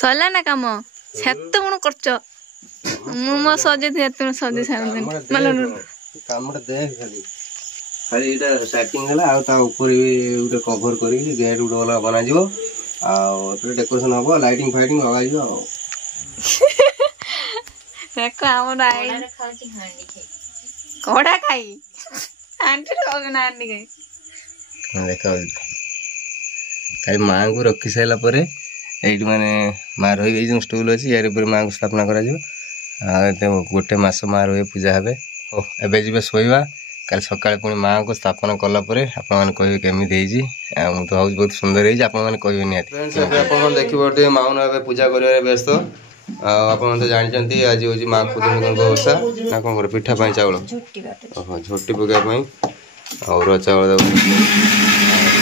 सरला ना काम सेत गुण करछ मु मो सजे थे तुम सजे सामने मतलब कामटा देख खाली खाली एटा स्टार्टिंग हला आ ता ऊपर भी उटे कवर करी गेट उडे वाला बना जिवो आ तो डेकोरेशन हबो लाइटिंग फाइटिंग लगा जिवो देखो हमर आई खाउची हांडी खाई कोडा खाई आंटी लोग ना आंटी खाई देखो खाली मां को रखी साइला परे एइट माने मां रही गई जो स्टूल अछि यार ऊपर मां को स्थापना करा जिवो आ ते गोटे मास मां रहे पूजा हेबे हो एबे जिबे सोइबा कल सकाळे पुणी मां को स्थापना कला परे आपण माने कहबे केमिति हेजी मु तो हाउस बहुत सुंदर हेजी आपण माने कहबे नि फ्रेंड्स एबे आपण माने देखि बडे मां न एबे पूजा करिवे व्यस्त आपण माने जानि चंती आज होजी मां खुदन को ओसा ना कोन करे पिठा पई चावल झोटी बाटे ओहो झोटी पका पई और चावल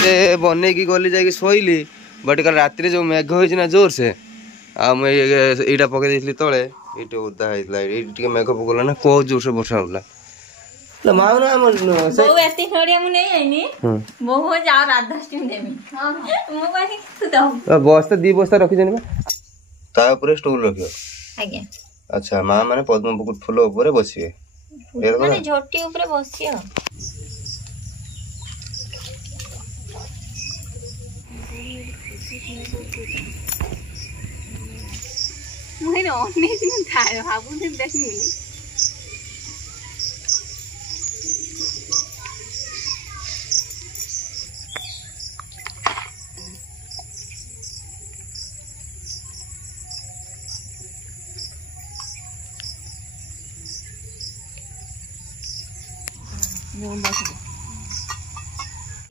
ए बने की गली जाई सोइली बट कल रात्रि जो मेघ होई ना जोर से आ मैं एटा पके देथली तळे एटा उदा हैतला एटी मेघ पकला ना को जोर से वर्षा होला ल माउ ना मन बहु एती थोड़िया मु नहीं आइनी बहु जाओ राधाष्टमी देमी हां मु कहनी तू दो बस्ता दी बस्ता रखि जनी ता ऊपर स्टूल रखियो आज्ञा अच्छा मां माने पद्म मुकुट फूल ऊपर बसिबे माने झोटी ऊपर बसियो मुझे ऑनलाइन दिन था हाबू दिन देखनी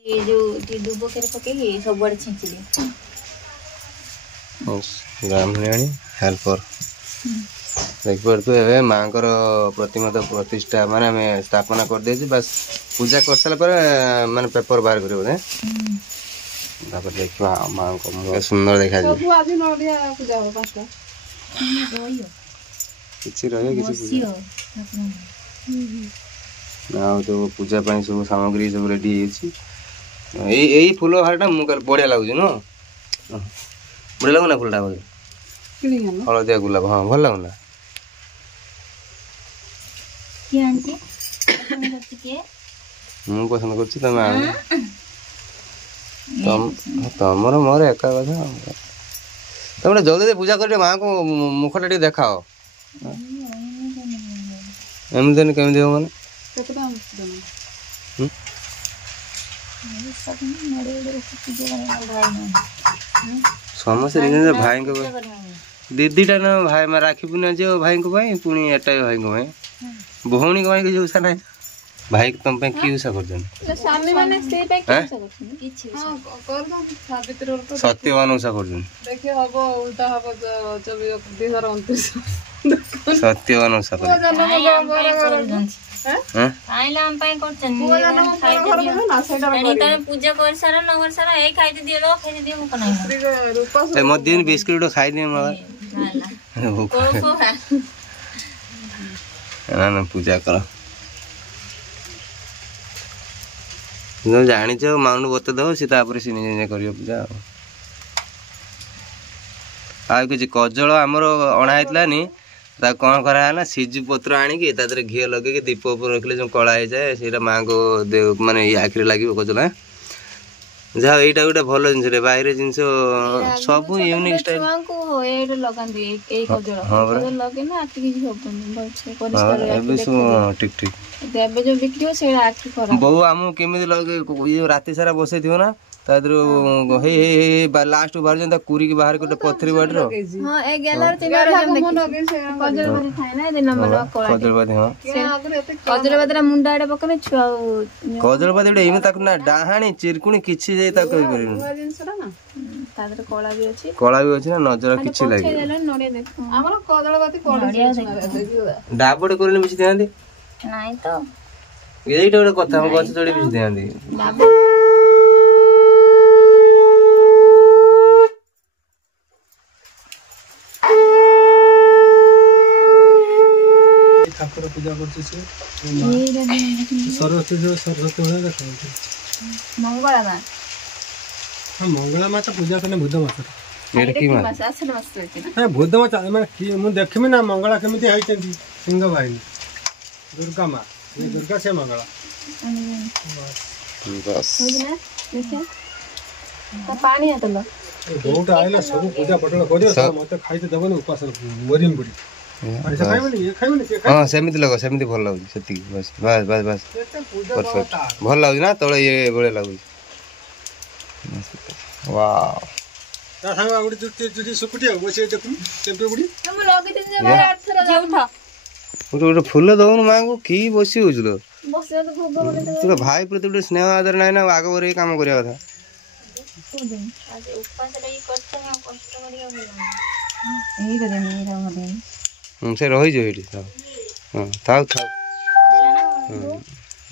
ये जो दुबो के पके ये सब बड़ छिंचली ब्राह्मणी हेल्पर देख पड़ते ए मां प्रतिमा तो प्रतिष्ठा माने हमें स्थापना कर दे बस पूजा कर सारा पर माने पेपर बाहर करियो ने तापर देखबा मां को मुह सुंदर देखा जे सब आज नडिया पूजा हो पांचटा किछि रहे किछि ना तो पूजा पाई सब सामग्री सब रेडी हेछि एई फूल हारटा मु कल बढ़िया लागु न बढ़िया लागु ना फूलटा भाई हलदिया गुलाब हाँ भल लागु ना की आंटी मु पसंद करछि तमर मोर एका कथा तुम जल्दी पूजा कर मां को मुखटा टी देखाओ एमदन केमि हो माने समस्त भाई को दीदीटा ना भाई मैं राखी पुना जो भाई को भाई पुणी एटा भाई को भाई भौणी को भाई के उषा ना भाई तुम पे की उषा कर स्वामी माने से पे की उषा कर किछि हां कर दो सावित्री और तो सत्यवान उषा कर देखिए हबो उल्टा हबो 2029 सत्यवान उषा कर आइला हम पाए करछन खाइते पूजा कर सारा न कर सारा ए खाइते दियो खाइते दियो को नहीं ए मध्य बिस्कुट खाइ दे ना पूजा कर जो जानी छ माउंट बते दो सी तापर सी निजे करियो पूजा आ कि कजळ हमर अणा हेतला नी ता कौन करा है ना सिजु पत्र आनी की तादरे घी लगे के दीप ऊपर रखले जो कला है जाए सेटा मां को माने आखिर लागि कजला जा एटा गोटे भलो जिंस रे बाहर जिंस सब यूनिक स्टाइल मां को एटा लगान दी ए कजला लगे ना आखि की सब परिष्कार एबे सो ठीक ठीक एबे जो बिक्री हो सेटा आखि करा बहु हम केमे लगे ये राती सारा बसे थियो ना तादरो हे हे लास्ट बार जंता कुरी के बाहर कोटे पथरी बाटरो हां ए गेलर तिनार जम देखि कजलबादी थाय ना दिन नंबर कोला कजलबादी हां कजलबादरा मुंडा एडे पकने छुआ कजलबादी एडे इमे ताक ना डाहाणी चिरकुणी किछि जे ता कहि परिनु जिंसरा ना तादर कोला भी अछि ना नजर किछि लागि नडिया देखो हमर कजलबादी पड़ी डाबड करले बिछि ध्यान दे नाही तो एइटा ओडे कथा हम गछ जोडी बिछि ध्यान दे ठाकुर पूजा करछि से सरस्वती होय देखो मंगला मां हां मंगला मां तो पूजा करने बुध मास ଏଇଟା କି ମାଛ? ଆସନ ମାଛ ଅଛି ନା? ଏ ଭୂତ ମାଛ ମାନେ ମୁଁ ଦେଖିବି ନା ମଙ୍ଗଳା କେମିତି ହେଇଛନ୍ତି ସିଂହ ବାହିନୀ ଦୁର୍ଗା ମା ଦୁର୍ଗା ସେ ମଙ୍ଗଳା ପାଣି ହାତଲ ଯୋଉଟା ଆଇଲା ସବୁ ପୂଜା ପଟଳ କରିବ ମତେ ଖାଇତେ ଦେବନି ଉପାସ ମରିମ ପଡି ହଁ ସେମିତି ଲଗ ସେମିତି ଭଲ ଲାଗୁଛି ସେତିକି ବାସ୍ ବାସ୍ ବାସ୍ ବାସ୍ ପରଫେକ୍ଟ ଭଲ ଲାଗୁଛି ନା ତଳେ ଇଏ ଭଳିଆ ଲାଗୁଛି ୱାଓ ତା ସାଙ୍ଗ ଆଉ ଗୋଟେ ଚୁଟି ସୁକୁଟି ଆଉ ବସି ଦେଖୁନି କେବେ ବୁଡ଼ି ମୁଁ ଲଗେଇଥିଲି ଯେ ଭାଇ 8 ଥର ଯାଉଥା ଗୋଟେ ଫୁଲ ଦଉନୁ ମାଙ୍କୁ କି ବସି ହଉଛୁ ଲୋ ବସିବା ତ ଭୋଗ ବୋଲେ ତୁ ଭାଇ ପ୍ରତି ଗୋଟେ ସ୍ନେହ ଆଦର ନାହିଁ ନା ଆଗ ପରେ କାମ କରିବା କଥା ଆଜି ଉପାସ ଲାଗି କଷ୍ଟ କରିବା ଏଇ ରେ ସେ ରହିଯିବ ଏଇଠି ଥାଉ ହଁ ଥାଉ ଥାଉ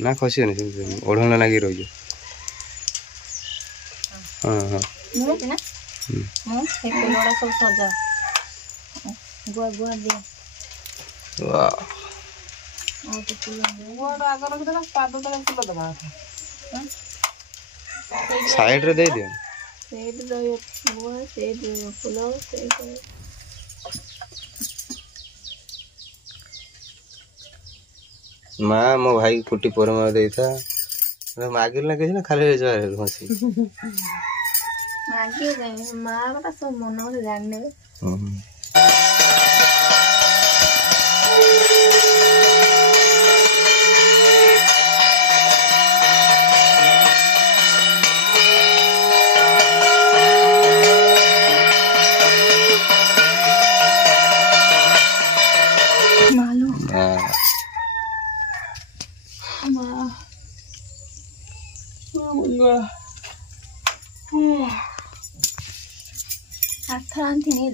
ନା ଖସିବନି ସେମିତି ଓଢ଼ଣା ଲାଗି ରହିଯିବ ହଁ ହଁ ସବୁ ସଜା ଗୁଆ ଗୁଆ ଦିଅ ସାଇଡରେ ଦେଇଦିଅ ଫୁଲ ମା ମୋ ଭାଇ କୋଟି ପରମା ଦେଇଥା ମାଗିଲି ନା କିଛି ନା ଖାଲି ଘଷି ମାଗିଏ ମା କଥା ସବୁ ମନ ମତେ ଜାଣିନେବେ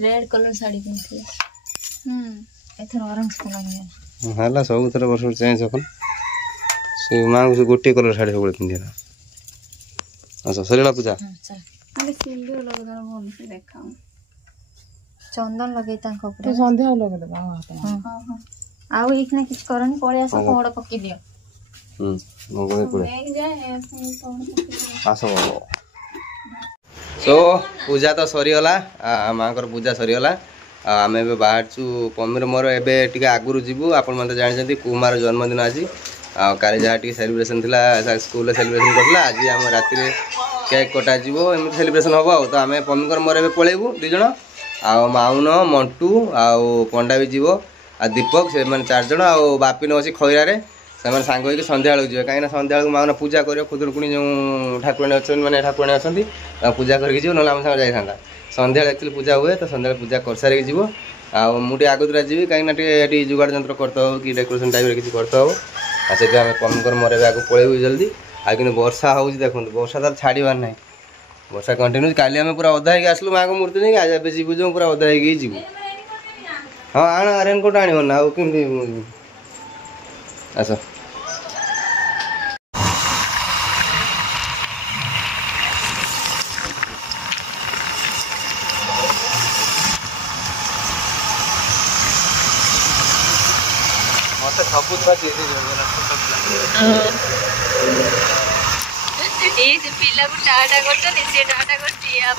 रेड कलर साड़ी पिंधे एथर ऑरेंज कलर हला सब थर वर्ष चेंज अपन से मां को गोटे कलर साड़ी सब पिंधे ना अच्छा सरीला पूजा अरे सिंदूर लगे दर बोल से देखाऊ चंदन लगे तांको ऊपर तो संध्या लगे दे हां हां आउ इखना किछ करनी पळे आसो कोड पक्की दियो मगवे पड़े एक जाए आसो सो पूजा तो सरीगला माँ पूजा सरीगला आम ए बाहर पम्मीर मोर एवं आगुरी जीवु आपण मैंने जानते कुमार जन्मदिन आज काली जहाँ टी सेलिब्रेशन थी स्कूल सेलिब्रेशन करला आज आम राति केक कटा एम सेलिब्रेशन हम तो आम पम्मी मोर ए पलैबू दुज माउन मंटू आउ पंडा भी जीव आ दीपक से मैंने 4 जन आ बापी न अच्छी खैरारे से सांग होकर सन्ध्या जी कहीं सन्ध्या माउन पूजा कर खुदुरकुणी जो ठाकुराणी अच्छा मैंने ठाकुराणी अच्छा पूजा करके जीव ना आम सागर जाता सन्ध्या एक्चुअली पूजा हुए तो सन्ध्या पूजा कर सारिक जीव आगे आगुरा जीवी कहीं जुगाड़ जंत्र करते हो कि डेकोरेशन टाइप किसी करते हो से आम पम्मी मोर आगे पलैबू जल्दी आ कि वर्षा हो देखो वर्षा तार छाड़बार ना वर्षा कंटिन्यू काली आम पूरा अधा होगी आसलु माँ को मूर्ति नहीं आज जीवु जो पूरा अधा होगी जीवु हाँ आण रेनकोट आण ना आमती आस मत सब पिला को टाटा करते से टाटा करती आप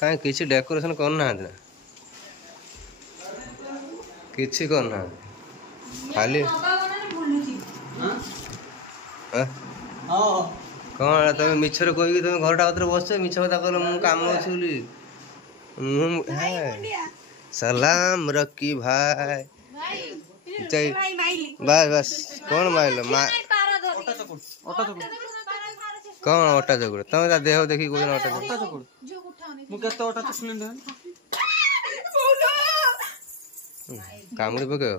कहीं किसी डेकोरेशन करना किसी करना खाली कौन तुम मिछर कह तुम घरटा भर बस मिछ कथा कह मु कम अच्छी सलाम रकी भाई बस बस कौन माइल कौन अटा चकुड़ तुम देह देखी कौन अटा चकुड़ कामुड़ी पकेव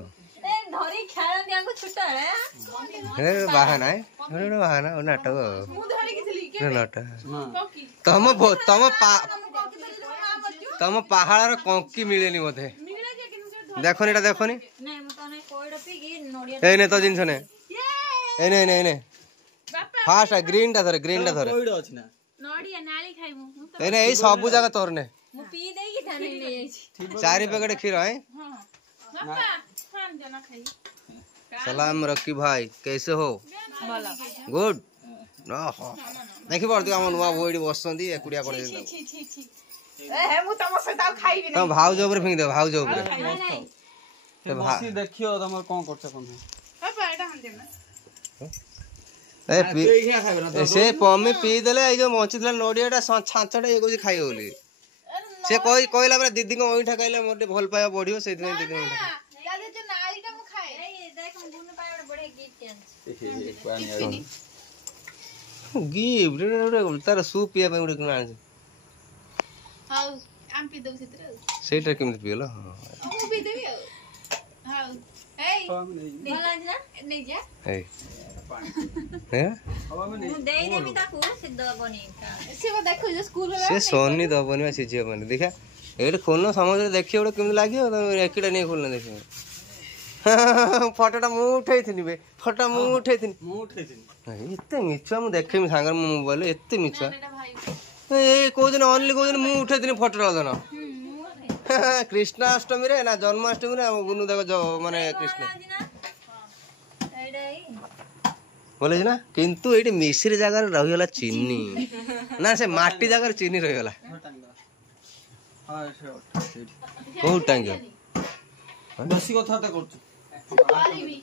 बाहाना बाहाना नाटक तम पहाड़ कंकी मिले मते देखनी देखनी तो जिनस ने फास्ट ग्रीन टा धरे नड़िया नाली खाई मु एने एई सब जगह तोर ने मु पी दे की थाने ले जाई 4 पैकेट खीर है। हां पापा खान जना खाई। सलाम रक्की भाई, कैसे हो? गुड। देखी पड़ती हम नुआ बोइडी बसंदी एकुडिया कर दे। छी छी छी ए मु तम से ताव खाइबी तो भाउज ऊपर फेंक दे, भाउज ऊपर नहीं ते बसी देखियो तमर कोन करछ कोन पापा एटा हम देना ए पी से पम्मी पी देले ए जो मचितला नोडियाटा छांचटा ए कोजी खाइ होली से कहला बरा दीदी को ओइठा खाइले मोटे भल पाया बढ़ियो से दीदी याद है जो नालीटा मु खाए ए देख हम गुन पाए बड़े गिफ्ट गिफ्ट तार सूप पिया पे उडे आन हाउ आम पी दउ सित्र सेटा केमति पियला मु पी देबी हाउ ए भला ना नहीं जा ए हे मु देई देबी ताकू सिद्ध बनी से को देखो जो स्कूल में से सोनी दबनी से जे बने देखा एटे खोलनो समझ देखियो ओडे केमति लागियो त एकिटा नै खोलनो देखियो फोटोटा मु उठै थिनि बे फोटो मु उठै थिनि एते मिछा मु देखिम सांगर मु मोबाइल एते मिछा ए को दिन ओनली को दिन मु उठै थिनि फोटोटा दन कृष्णाष्टमी रे ना जन्माष्टमी रे गुनु देखो माने कृष्ण बोले ना किंतु एटी मिश्री जगह रहिगला चीनी ना से माटी जगह चीनी रहिगला हां से बहुत टांग बसी कथा त करछु वाली भी